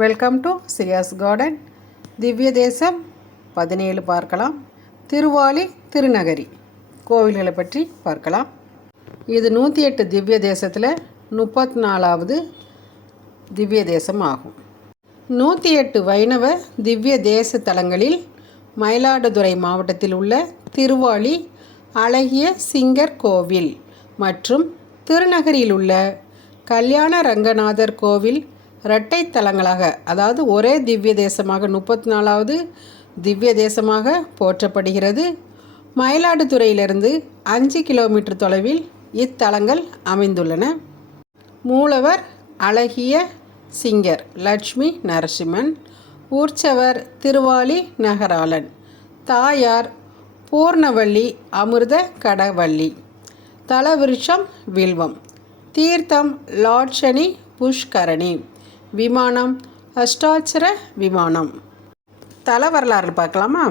Welcome to சிரியாஸ் garden. திவ்ய தேசம் 17 பார்க்கலாம். திருவாலி திருநகரி கோவில்களை பற்றி பார்க்கலாம். இது 108 திவ்ய தேசத்தில் 34வது திவ்ய தேசம் ஆகும். 108 வைணவ திவ்ய தேச தலங்களில் மயிலாடுதுறை மாவட்டத்தில் உள்ள திருவாலி அழகிய சிங்கர் கோவில் மற்றும் திருநகரியில் உள்ள கல்யாண ரங்கநாதர் கோவில் இரட்டை தலங்களாக, அதாவது ஒரே திவ்ய தேசமாக 34வது திவ்ய தேசமாக போற்றப்படுகிறது. மயிலாடுதுறையிலிருந்து 5 கிலோமீட்டர் தொலைவில் இத்தலங்கள் அமைந்துள்ளன. மூலவர் அழகிய சிங்கர் லட்சுமி நரசிம்மன், ஊர்ச்சவர் திருவாலி நகராளன், தாயார் பூர்ணவள்ளி அமிர்த கடவள்ளி, தலவிருஷம் வில்வம், தீர்த்தம் லாட்சணி புஷ்கரணி, விமானம் அஷ்டாட்சர விமானம். தல வரலாறு பார்க்கலாமா?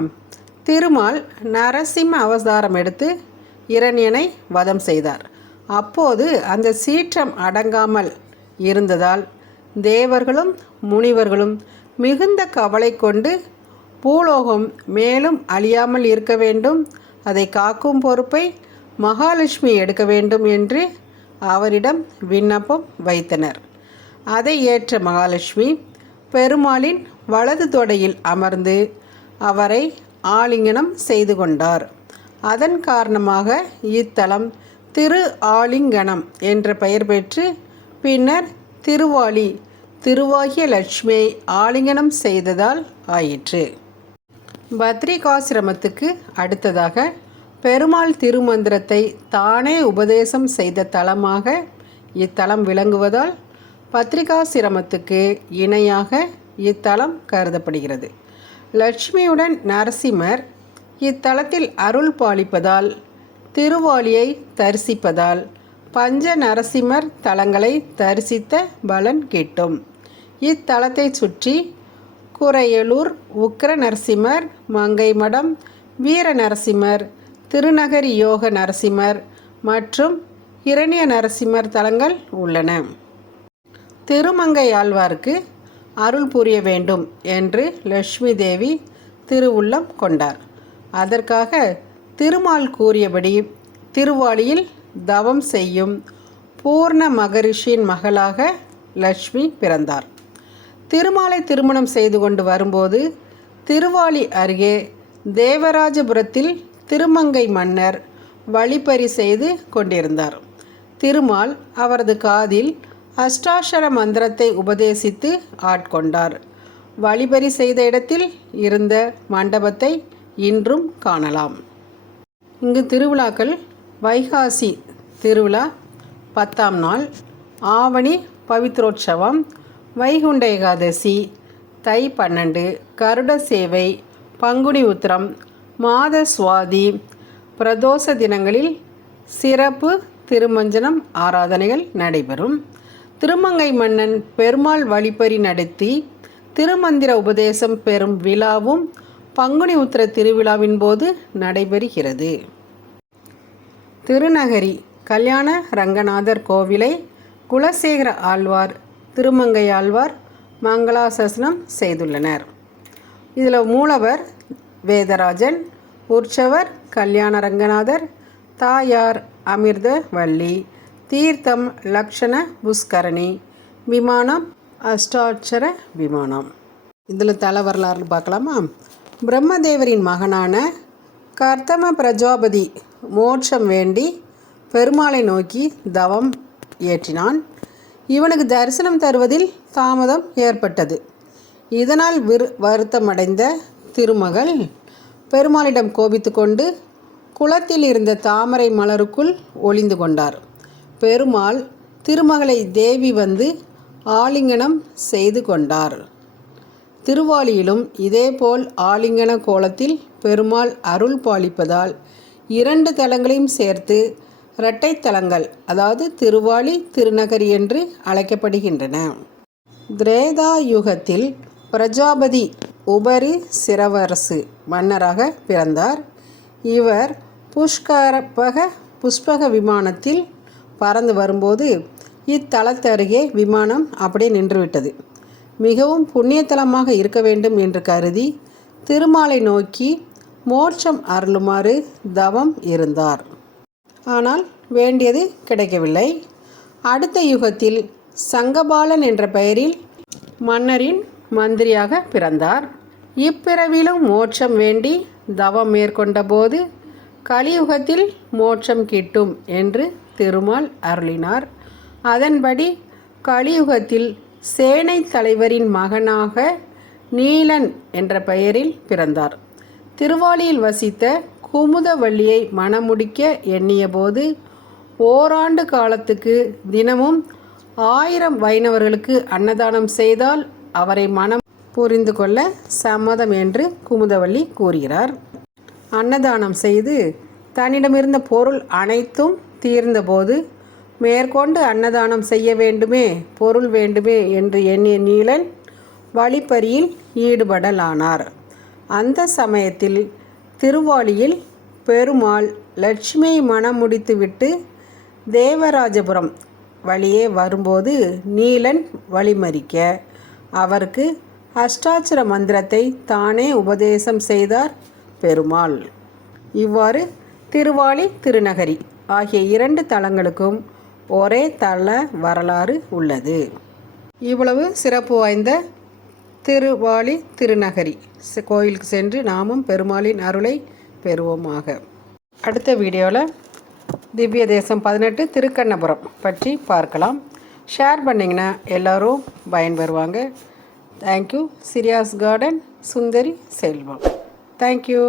திருமால் நரசிம்ம அவதாரம் எடுத்து இரணியனை வதம் செய்தார். அப்போது அந்த சீற்றம் அடங்காமல் இருந்ததால் தேவர்களும் முனிவர்களும் மிகுந்த கவலை கொண்டு பூலோகம் மேலும் அழியாமல் இருக்க வேண்டும், அதை காக்கும் பொறுப்பை மகாலட்சுமி எடுக்க வேண்டும் என்று அவரிடம் விண்ணப்பம் வைத்தனர். அதை ஏற்ற மகாலட்சுமி பெருமாளின் வலது தொடையில் அமர்ந்து அவரை ஆலிங்கனம் செய்து கொண்டார். அதன் காரணமாக இத்தலம் திரு ஆலிங்கனம் என்ற பெயர் பெற்று பின்னர் திருவாலி திருவாகிய லட்சுமியை ஆலிங்கனம் செய்ததால் ஆயிற்று. பத்ரிகாசிரமத்துக்கு அடுத்ததாக பெருமாள் திருமந்திரத்தை தானே உபதேசம் செய்த தலமாக இத்தலம் விளங்குவதால் பத்ரிகாசிரமத்துக்கு இணையாக இத்தலம் கருதப்படுகிறது. லட்சுமியுடன் நரசிம்மர் இத்தலத்தில் அருள் பாலிப்பதால் திருவாலியை தரிசிப்பதால் பஞ்ச நரசிம்மர் தலங்களை தரிசித்த பலன் கிட்டும். இத்தலத்தை சுற்றி குறையலூர், உக்கிர நரசிம்மர், மங்கை மடம், வீர நரசிம்மர், திருநகரி யோக நரசிம்மர் மற்றும் இரணிய நரசிம்மர் தலங்கள் உள்ளன. திருமங்கை ஆழ்வாருக்கு அருள் புரிய வேண்டும் என்று லட்சுமி தேவி திருவுள்ளம் கொண்டார். அதற்காக திருமால் கூறியபடி திருவாலியில் தவம் செய்யும் பூர்ண மகரிஷியின் மகளாக லட்சுமி பிறந்தார். திருமாலை திருமணம் செய்து கொண்டு வரும்போது திருவாலி அருகே தேவராஜபுரத்தில் திருமங்கை மன்னர் வழிப்பறி செய்து கொண்டிருந்தார். திருமால் அவரது காதில் அஷ்டாட்சர மந்திரத்தை உபதேசித்து ஆட்கொண்டார். வழிபறி செய்த இடத்தில் இருந்த மண்டபத்தை இன்றும் காணலாம். இங்கு திருவிழாக்கள் வைகாசி திருவிழா 10ஆம் நாள், ஆவணி பவித்ரோற்சவம், வைகுண்ட ஏகாதசி, தை 12, கருட சேவை, பங்குனி உத்திரம், மாத சுவாதி, பிரதோஷ தினங்களில் சிறப்பு திருமஞ்சனம் ஆராதனைகள் நடைபெறும். திருமங்கை மன்னன் பெருமாள் வழிப்பறி நடத்தி திருமந்திர உபதேசம் பெறும் விழாவும் பங்குனி உத்திர திருவிழாவின் போது நடைபெறுகிறது. திருநகரி கல்யாண ரங்கநாதர் கோவிலை குலசேகர ஆழ்வார், திருமங்கை ஆழ்வார் மங்களாசாசனம் செய்துள்ளனர். இதில் மூலவர் வேதராஜன், உற்சவர் கல்யாண ரங்கநாதர், தாயார் அமிர்த வள்ளி, தீர்த்தம் லக்ஷண புஷ்கரணி, விமானம் அஷ்டாட்சர விமானம். இதில் தல வரலாறு பார்க்கலாமா? பிரம்மதேவரின் மகனான கர்தம பிரஜாபதி மோட்சம் வேண்டி பெருமாளை நோக்கி தவம் ஏற்றினான். இவனுக்கு தரிசனம் தருவதில் தாமதம் ஏற்பட்டது. இதனால் வருத்தமடைந்த திருமகள் பெருமாளிடம் கோபித்து கொண்டு குளத்தில் இருந்த தாமரை மலருக்குள் ஒளிந்து கொண்டார். பெருமாள் திருமகளை தேவி வந்து ஆலிங்கனம் செய்து கொண்டார். திருவாலியிலும் இதேபோல் ஆலிங்கன கோலத்தில் பெருமாள் அருள் பாலிப்பதால் 2 தலங்களையும் சேர்த்து இரட்டை தலங்கள், அதாவது திருவாலி திருநகரி என்று அழைக்கப்படுகின்றன. திரேதா யுகத்தில் பிரஜாபதி உபரி சிரவரசு மன்னராக பிறந்தார். இவர் புஷ்பக விமானத்தில் பறந்து வரும்போது இத்தலத்தருகே விமானம் அப்படியே நின்றுவிட்டது. மிகவும் புண்ணியத்தலமாக இருக்க வேண்டும் என்று கருதி திருமாலை நோக்கி மோட்சம் அருளுமாறு தவம் இருந்தார். ஆனால் வேண்டியது கிடைக்கவில்லை. அடுத்த யுகத்தில் சங்கபாலன் என்ற பெயரில் மன்னரின் மந்திரியாக பிறந்தார். இப்பிறவிலும் மோட்சம் வேண்டி தவம் மேற்கொண்டபோது கலியுகத்தில் மோட்சம் கிட்டும் என்று திருமால் அருளினார். அதன்படி கலியுகத்தில் சேனை தலைவரின் மகனாக நீலன் என்ற பெயரில் பிறந்தார். திருவாலியில் வசித்த குமுதவள்ளியை மணமுடிக்க எண்ணியபோது ஓராண்டு காலத்துக்கு தினமும் 1000 வைணவர்களுக்கு அன்னதானம் செய்தால் அவரை மனம் புரிந்து கொள்ள சம்மதம் என்று குமுதவள்ளி கூறுகிறார். அன்னதானம் செய்து தன்னிடமிருந்த பொருள் அனைத்தும் தீர்ந்தபோது மேற்கொண்டு அன்னதானம் செய்ய வேண்டுமே, பொருள் வேண்டுமே என்று எண்ணிய நீலன் வழிப்பறியில் ஈடுபடலானார். அந்த சமயத்தில் திருவாலியில் பெருமாள் லட்சுமியை மணம் முடித்துவிட்டு தேவராஜபுரம் வழியே வரும்போது நீலன் வழிமறிக்க அவருக்கு அஷ்டாட்சர மந்திரத்தை தானே உபதேசம் செய்தார் பெருமாள். இவ்வாறு திருவாலி திருநகரி ஆகிய 2 தலங்களுக்கும் ஒரே தல வரலாறு உள்ளது. இவ்வளவு சிறப்பு வாய்ந்த திருவாலி திருநகரி கோயிலுக்கு சென்று நாமும் பெருமாளின் அருளை பெறுவோமாக. அடுத்த வீடியோவில் திவ்ய தேசம் 18 திருக்கண்ணபுரம் பற்றி பார்க்கலாம். ஷேர் பண்ணிங்கன்னா எல்லோரும் பயன்பெறுவாங்க. தேங்க்யூ. சிரியாஸ் கார்டன் சுந்தரி செல்வம். தேங்க்யூ.